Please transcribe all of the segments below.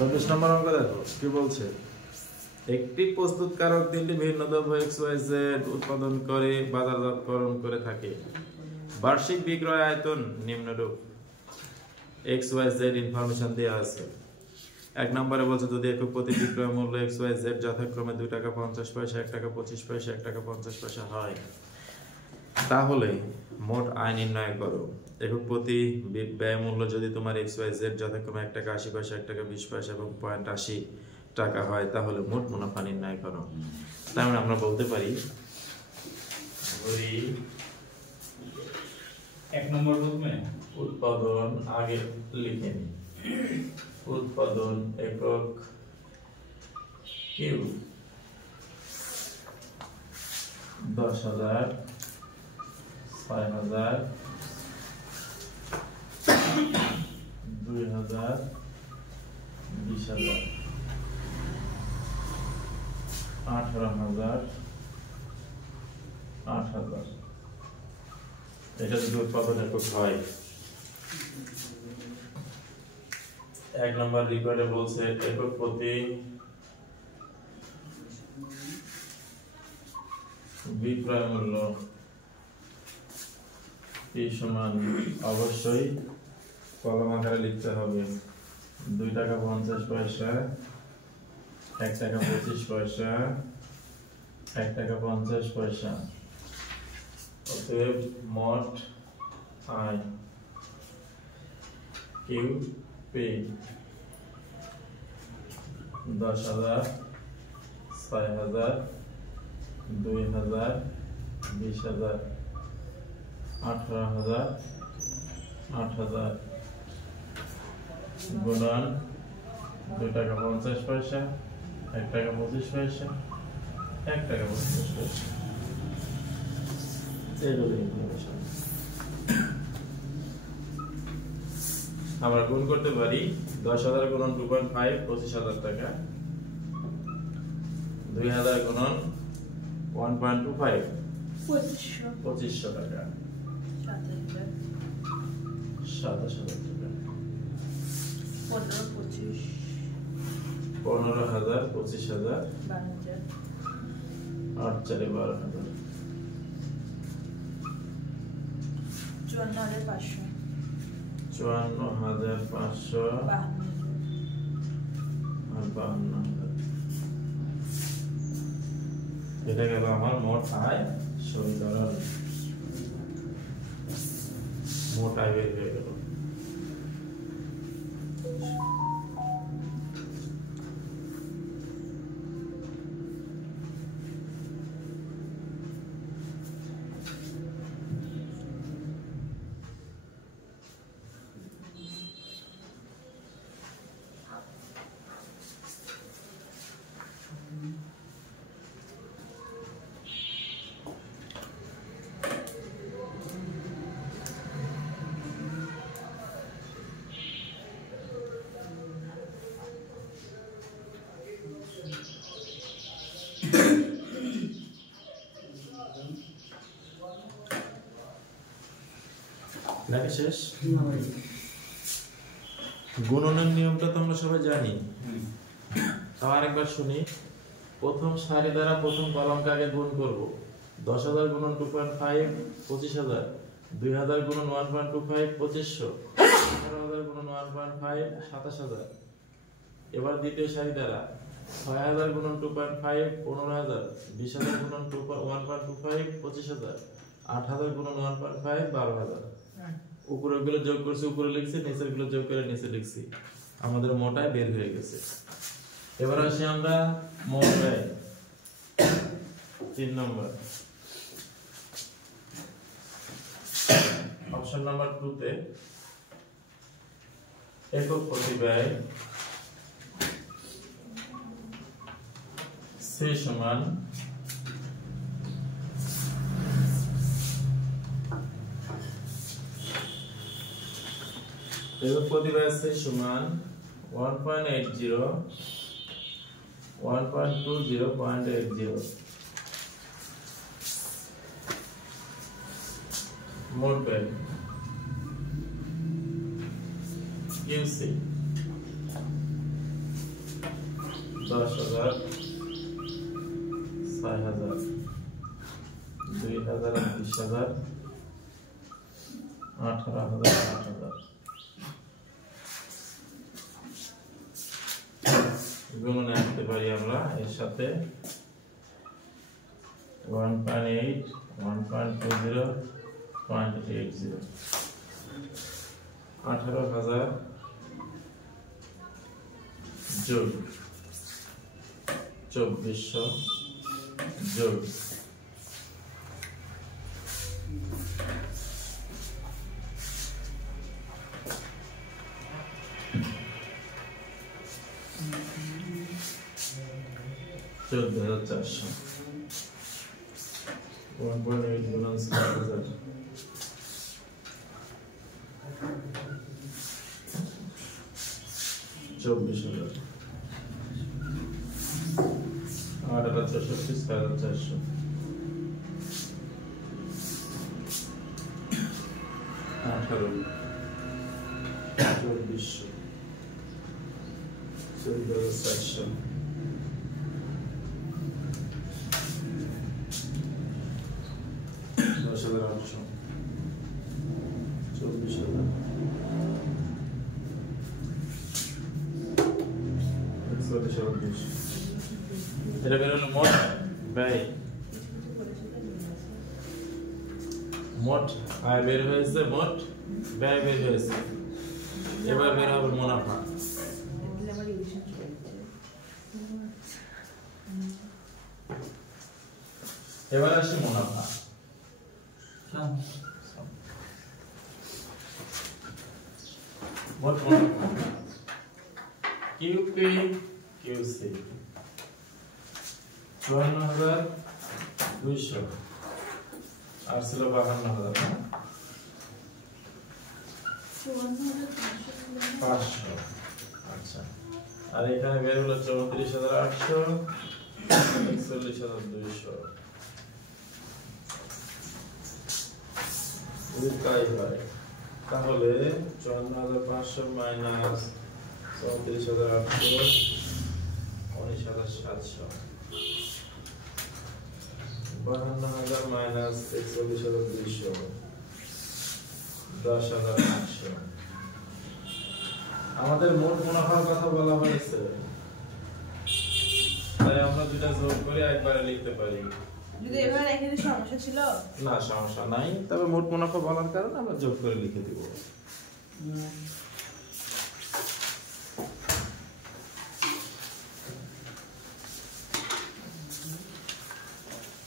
24 নম্বর অঙ্ক দেখো কি বলছে, একটি প্রস্তুতকারক তিনটি ভিন্ন দ্রব্য XYZ উৎপাদন করে বাজারজাতকরণ করে থাকে। বার্ষিক বিক্রয় আয়তন নিম্নরূপ। XYZ ইনফরমেশন দেওয়া আছে। এক নম্বরে বলছে যদি একক প্রতি বিক্রয় মূল্য XYZ যথাক্রমে 2 টাকা 50 পয়সা, 1 টাকা 25 পয়সা, 1 টাকা 50 পয়সা হয়, তাহলে মোট আয় নির্ণয় করো। একক প্রতি ব্যয় মূল্য যদি তোমার XYZ যথাক্রমে 1 টাকা 80 পয়সা, 1 টাকা 20 পয়সা এবং 0.80 টাকা হয়, তাহলে মোট মুনাফা নির্ণয় করো। তার মানে আমরা বলতে পারি এক নম্বর প্রথমে উৎপাদন আগে লিখে নি। উৎপাদন একক কিউ 10,000, 6,000, 2,000, 20,000, 18,000, 8,000। এটা যদি উৎপাদন একক হয়, এক নম্বর রিকোয়ার্ডে বলছে একক প্রতি বিক্রয় মূল্য P সমান অবশ্যই কলম আকারে লিখতে হবে 2 টাকা 50 পয়সা, 1 টাকা 25 পয়সা, 1 টাকা 50 পয়সা। অতএব মোট আয় কিউ পি 10,000, 6,000, 2,000, 20,000, 18,000, 8,000 গুণন 2 টাকা 50 পয়সা, 1 টাকা 25 পয়সা, 1 টাকা 50 পয়সা। আমরা গুণ করতে পারি 10,000 গুণন 2.5 25,000 টাকা, 2,000 গুণন 1.25 2500 টাকা, 27,000 টাকা, 15,000, 25,000, 8 4 12,000, 54,500, 54,500 আর 52,000। এটা গেল আমার মোট আয় সমীকরণ। মোট আয় বের হয়ে গেল। লেখা শেষ। গুণনের নিয়মটা তো আমরা সবাই জানি, তাও আরেকবার শুনি। প্রথম সারি দ্বারা প্রথম কলমকে আগে গুণ করব। 10,000 গুণন 2.5 25,000, 2,000 গুণন 1.25 2500, 18,000 গুণন 1.5 27,000। এবার দ্বিতীয় সারি দ্বারা 6,000 গুণন 2.5 15,000, 20,000 গুণন 1.25 25,000, 8,000 গুণন 1.5 12,000। উপরের গুলো যোগ করছি উপরে লিখছি, নিচের গুলো যোগ করে নিচে লিখছি, আমাদের মোট আয় বের হয়ে গেছে। এবার আসি আমরা মোট আয় 3 নম্বর অপশন নাম্বার 2 তে একক প্রতি ব্যয় C সমান একক প্রতি ব্যয় C সমান 1.80 1.20 0.80 মোট ব্যয় QC 10,000 6,000 2,000 30,000 18,000 8,000 গুণনে আনতে পারি আমরা এর সাথে 1.8 1.20 0.80 18,000 যোগ 2,400 যোগ 14,400 1.8 গুণন 7,000 24,000 8,64 6,400 18 2400 14,400 10,800 24,000 এটা বেরোলো মোট ব্যয় মোট আয় বের হয়েছে মোট ব্যয় বের হয়েছে এবার বের হবে মুনাফা এবার আসি মুনাফা মোট মুনাফা কিউপি কিউসি 54,200 আর ছিল 52,000 500 আচ্ছা আর এখানে বের হলো 34,800 41,200 তাই হয় তাহলে 54,500 মাইনাস 34,800 19,700 52,000 মাইনাস 41,200 10,800 আমাদের মোট মুনাফার কথা বলা হয়েছে তাই আমরা দুটো যোগ করে একবারে লিখতে পারি যদি এবার এখানে সমস্যা ছিল না সমস্যা নাই তবে মোট মুনাফা বলার কারণে আমরা যোগ করে লিখে দিব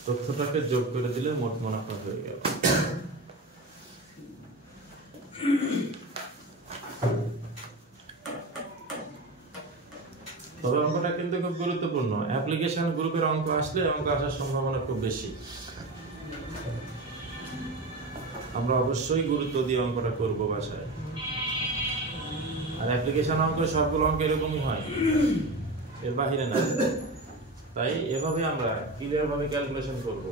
তথ্যটাকে যোগ করে দিলে মোট মুনাফা হয়ে গেল তবে অঙ্কটা কিন্তু খুব গুরুত্বপূর্ণ অ্যাপ্লিকেশন গ্রুপের অঙ্ক আসলে অঙ্ক আসার সম্ভাবনা খুব বেশি আমরা অবশ্যই গুরুত্ব দিয়ে অঙ্কটা করব বাসায় আর অ্যাপ্লিকেশন অঙ্ক সবগুলো অঙ্ক এরকমই হয় এর বাইরে না তাই এভাবে আমরা ক্লিয়ার ভাবে ক্যালকুলেশন করব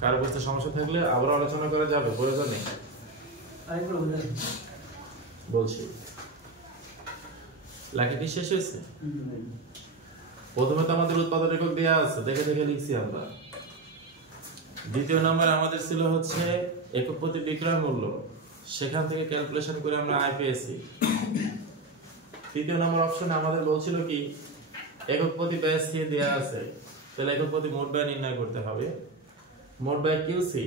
কার বুঝতে সমস্যা থাকলে আবার আলোচনা করা যাবে প্রয়োজন নেই বলছি লাকিটি শেষ হয়েছে প্রথমে তো আমাদের উৎপাদন একক দেয়া আছে দেখে দেখে লিখছি আমরা দ্বিতীয় নম্বরে আমাদের ছিল হচ্ছে একক প্রতি বিক্রয় মূল্য সেখান থেকে ক্যালকুলেশন করে আমরা আয় পেয়েছি তৃতীয় নম্বর অপশনে আমাদের বলছিল কি একক প্রতি ব্যয় সি দেয়া আছে তাহলে একক প্রতি মোট ব্যয় নির্ণয় করতে হবে মোট ব্যয় কিউসি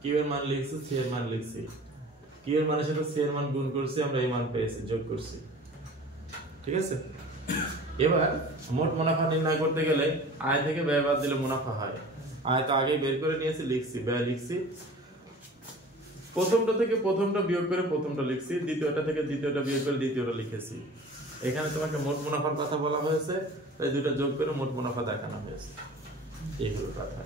কিউ এর মান লিখছি সি এর মান লিখছি কিউ এর মানের সাথে সি এর মান গুণ করছি আমরা এই মান পেয়েছি যোগ করছি ঠিক আছে এবার মোট মুনাফা নির্ণয় করতে গেলে আয় থেকে ব্যয় বাদ দিলে মুনাফা হয় আয় তো আগে বের করে নিয়েছি লিখছি ব্যয় লিখছি প্রথমটা থেকে প্রথমটা বিয়োগ করে প্রথমটা লিখছি দ্বিতীয়টা থেকে দ্বিতীয়টা বিয়োগ করে দ্বিতীয়টা লিখেছি এখানে তোমাকে মোট মুনাফার কথা বলা হয়েছে তাই দুটো যোগ করে মোট মুনাফা দেখানো হয়েছে এই হলো কথা